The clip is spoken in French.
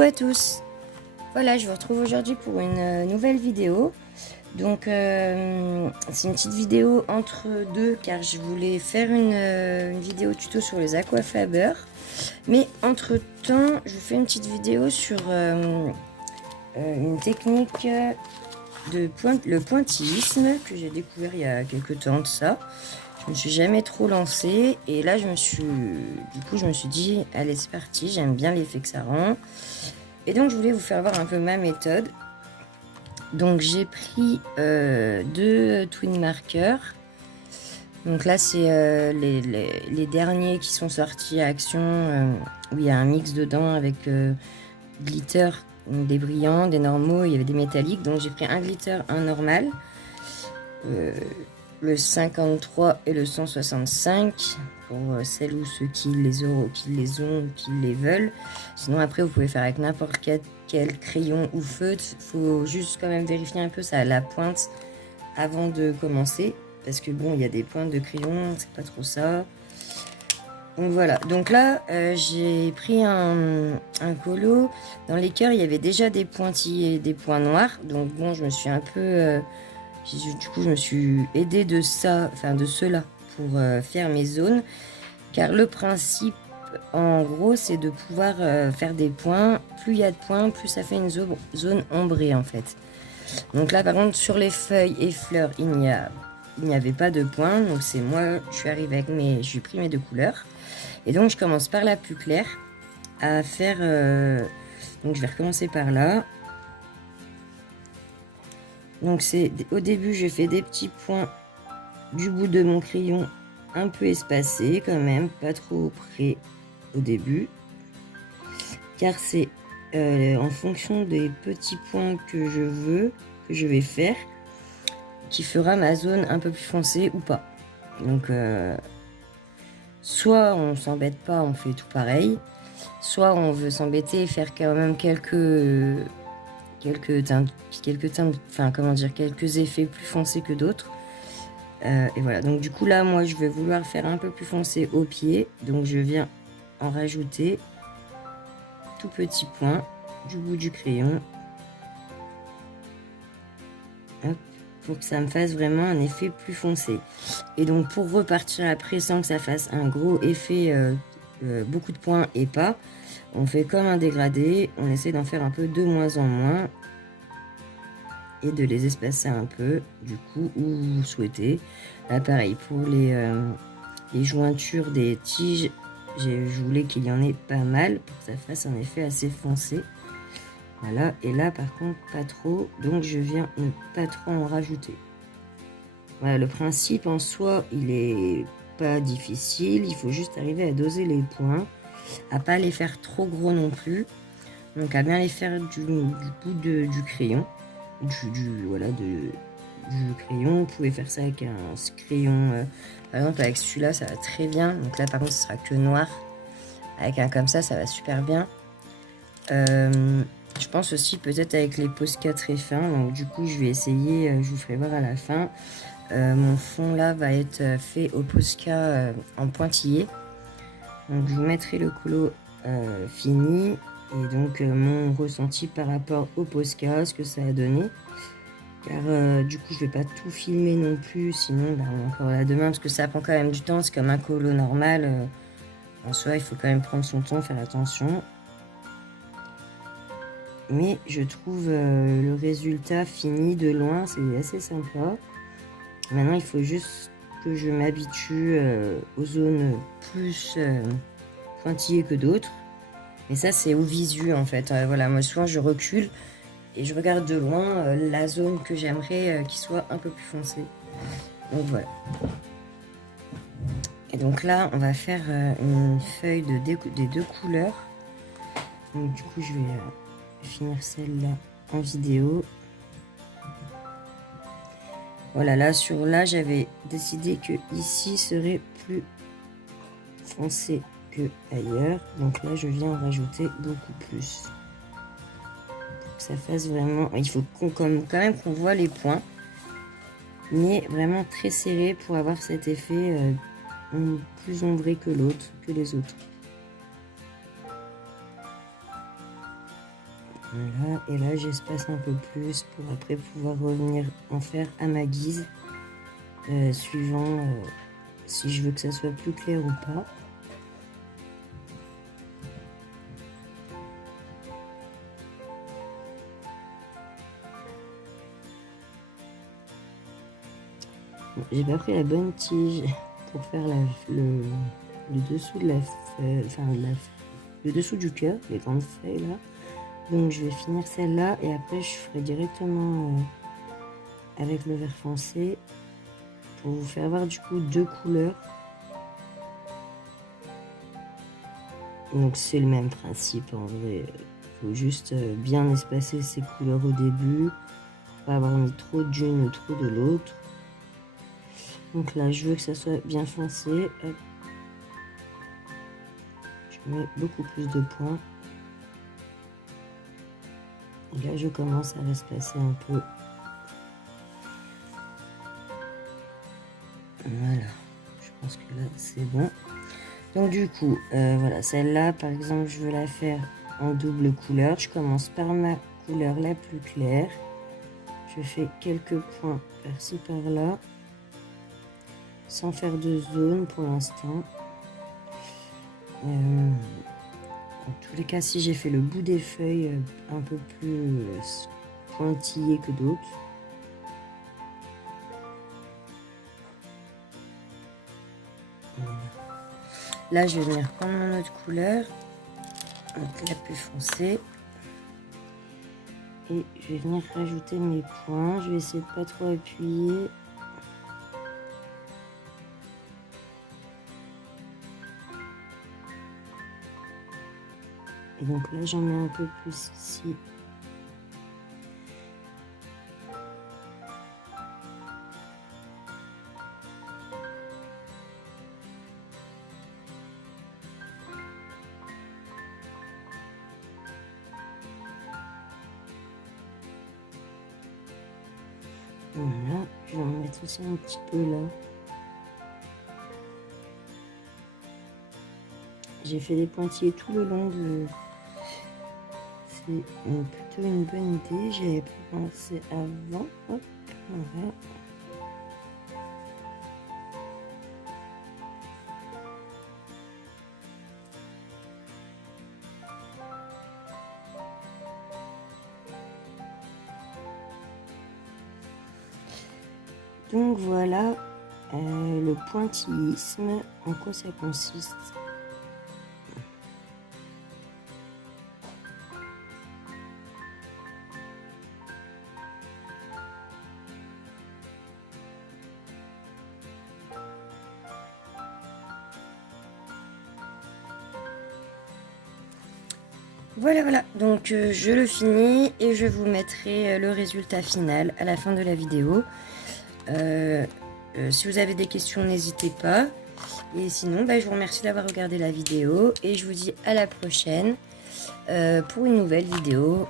Coucou à tous. Voilà, je vous retrouve aujourd'hui pour une nouvelle vidéo. Donc c'est une petite vidéo entre deux car je voulais faire une vidéo tuto sur les aquafabers. Mais entre temps, je vous fais une petite vidéo sur une technique le pointillisme que j'ai découvert il y a quelques temps de ça. Je me suis jamais trop lancée et là je me suis dit allez c'est parti, j'aime bien l'effet que ça rend. Et donc je voulais vous faire voir un peu ma méthode. Donc j'ai pris deux twin markers. Donc là c'est les derniers qui sont sortis à Action où il y a un mix dedans avec glitter, des brillants, des normaux, il y avait des métalliques. Donc j'ai pris un glitter, un normal, le 53 et le 165 pour celles ou ceux qui les ont, qui les veulent. Sinon après vous pouvez faire avec n'importe quel crayon ou feutre. Faut juste quand même vérifier un peu ça à la pointe avant de commencer, parce que bon il y a des pointes de crayon, c'est pas trop ça. Donc voilà, donc là j'ai pris un colo dans les cœurs, il y avait déjà des pointillés, des points noirs. Donc bon, je me suis un peu du coup je me suis aidée de ça, enfin de cela pour faire mes zones, car le principe en gros c'est de pouvoir faire des points. Plus il y a de points, plus ça fait une zone ombrée en fait. Donc là par contre sur les feuilles et fleurs il n'y avait pas de points, donc c'est moi, je suis arrivée avec j'ai pris mes deux couleurs. Et donc je commence par la plus claire à faire, donc je vais recommencer par là. Donc c'est au début je fais des petits points du bout de mon crayon un peu espacés quand même, pas trop près au début, car c'est en fonction des petits points que je vais faire, qui fera ma zone un peu plus foncée ou pas. Donc soit on s'embête pas, on fait tout pareil, soit on veut s'embêter et faire quand même quelques teintes, enfin comment dire, quelques effets plus foncés que d'autres. Et voilà, donc du coup là moi je vais vouloir faire un peu plus foncé au pied, donc je viens en rajouter tout petit point du bout du crayon. Hop, pour que ça me fasse vraiment un effet plus foncé. Et donc pour repartir après sans que ça fasse un gros effet beaucoup de points et pas, on fait comme un dégradé, on essaie d'en faire un peu de moins en moins et de les espacer un peu du coup où vous souhaitez. Là pareil pour les jointures des tiges, je voulais qu'il y en ait pas mal pour que ça fasse un effet assez foncé. Voilà, et là par contre pas trop, donc je viens ne pas trop en rajouter. Voilà, le principe en soi il est pas difficile, il faut juste arriver à doser les points, à pas les faire trop gros non plus, donc à bien les faire du bout du crayon, du crayon. Vous pouvez faire ça avec un crayon, par exemple avec celui-là ça va très bien, donc là par contre ce sera que noir, avec un comme ça va super bien. Je pense aussi peut-être avec les Posca très fins, donc du coup je vais essayer, je vous ferai voir à la fin. Mon fond là va être fait au Posca en pointillé, donc je vous mettrai le colo fini et donc mon ressenti par rapport au Posca, ce que ça a donné, car du coup je vais pas tout filmer non plus, sinon bah, on est encore là demain, parce que ça prend quand même du temps, c'est comme un colo normal, en soi il faut quand même prendre son temps, faire attention. Mais je trouve le résultat fini de loin, c'est assez sympa. Maintenant, il faut juste que je m'habitue aux zones plus pointillées que d'autres. Et ça, c'est au visu, en fait. Voilà, moi, souvent, je recule et je regarde de loin la zone que j'aimerais qui soit un peu plus foncée. Donc, voilà. Et donc là, on va faire une feuille des deux couleurs. Donc, du coup, je vais finir celle-là en vidéo. Voilà, là j'avais décidé que ici serait plus foncé que ailleurs, donc là je viens en rajouter beaucoup plus pour que ça fasse vraiment, il faut quand même qu'on voit les points, mais vraiment très serré pour avoir cet effet plus ombré que les autres. Voilà, et là j'espace un peu plus pour après pouvoir revenir en faire à ma guise, suivant si je veux que ça soit plus clair ou pas. Bon, j'ai pas pris la bonne tige pour faire le dessous de la feuille, enfin le dessous du cœur, les grandes feuilles là. Donc je vais finir celle-là et après je ferai directement avec le vert foncé pour vous faire voir du coup deux couleurs. Donc c'est le même principe en vrai. Faut juste bien espacer ces couleurs au début, pas avoir mis trop d'une ou trop de l'autre. Donc là je veux que ça soit bien foncé. Hop. Je mets beaucoup plus de points. Et là je commence à espacer un peu. Voilà, je pense que là c'est bon. Donc du coup, voilà, celle-là par exemple je veux la faire en double couleur. Je commence par ma couleur la plus claire. Je fais quelques points par-ci par-là, sans faire de zone pour l'instant. En tous les cas, si j'ai fait le bout des feuilles un peu plus pointillé que d'autres. Voilà. Là, je vais venir prendre mon autre couleur, donc la plus foncée. Et je vais venir rajouter mes points. Je vais essayer de pas trop appuyer. Et donc là, j'en mets un peu plus ici. Voilà, je vais en mettre aussi un petit peu là. J'ai fait des pointillés tout le long de... C'est plutôt une bonne idée, j'y avais pas pensé avant. Hop, voilà. Donc voilà le pointillisme, en quoi ça consiste. Voilà, donc je le finis et je vous mettrai le résultat final à la fin de la vidéo. Si vous avez des questions, n'hésitez pas. Et sinon, je vous remercie d'avoir regardé la vidéo et je vous dis à la prochaine pour une nouvelle vidéo.